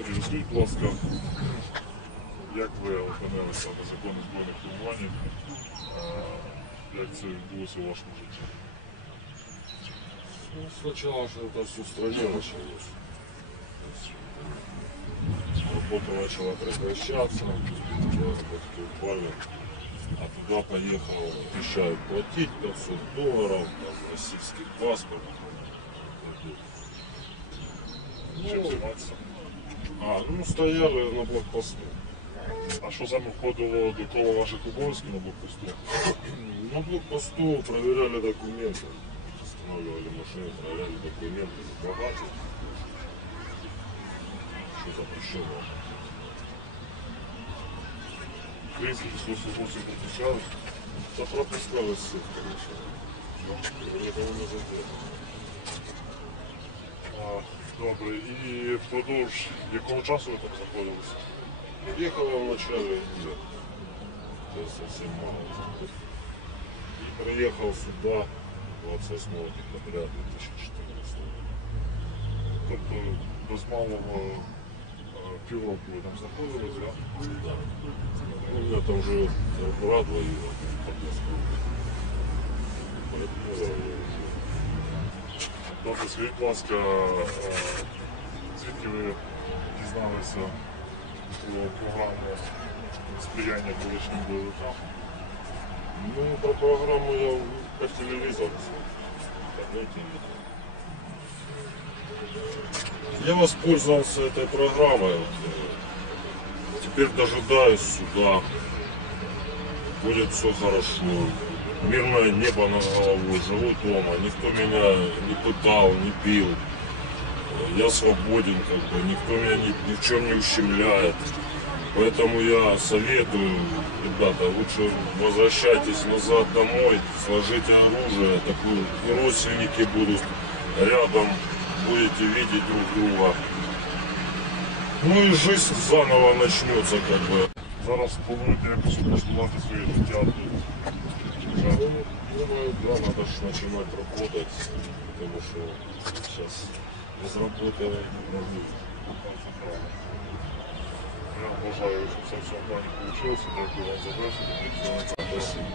Андрій, розкажіть, будь ласка, як ви опинилися в незаконних збройних формуваннях? Е, Як це відбулося у вашому житті? Ну, сначала же это все в стране началось. То есть, э, Работа начала прекращаться, заработки упали. А туда поехал, обещают платить 500 долларов, там, российский паспорт. Чим Ну, займатися? а, ну стояли на блокпосту. А що саме входило до кола ваших обов'язків на блокпосту? На блокпосту проверяли документы. Останавливали машины, проверяли документы, багажник. Что запрещено. Українських військовослужбовців пропускали? Да пропускали всех, конечно. Никого не задели. Добре, і впродовж якого часу ви там знаходилися? Ехал я в начале июля. То есть совсем мало. И приехал сюда 28 декабря 2014 года. Тобто без малого е, півроку ви там знаходились, так? Да. Ну, меня там живет брат воюет под Добре, скажіть, будь ласка, е, звідки ви дізналися про програму сприяння колишнім бойовикам? Ну, про программу я по телевизору в интернете видел. Я воспользовался этой программой. вот, э, Теперь дожидаюсь сюда. Будет все хорошо. Мирное небо над головой, живу дома. Никто меня не пытал, не бил. Я свободен, как бы, никто меня ни, ни в чем не ущемляет. Поэтому я советую, ребята, лучше возвращайтесь назад домой, сложите оружие, такую и родственники будут рядом, будете видеть друг друга. Ну и жизнь заново начнется, как бы. Зараз плануєте якось облаштувати своє життя тут? Ну, думаю, да, надо же начинать работать, потому что сейчас без работы. Я що це все в плані вийшло. Дякую вам за бесіду. Спасибо.